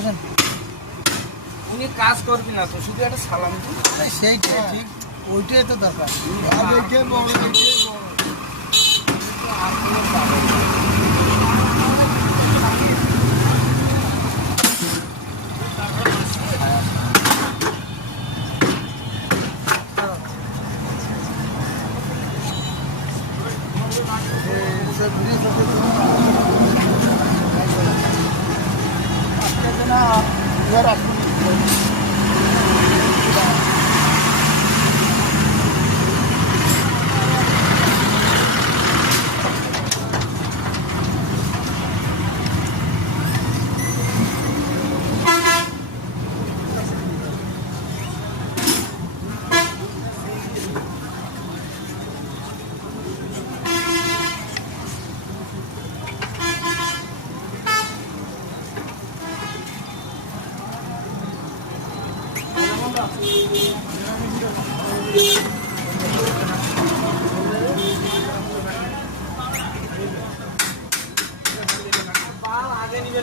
বসেন। উনি কাজ করবি না তো, শুধু একটা সালাম দিন। সেইটাই ঠিক, ওইটাই তো দরকার। আর এইটাই বড়, এইটাই বড়। আর কোনো পাবেন না। আগে নিবে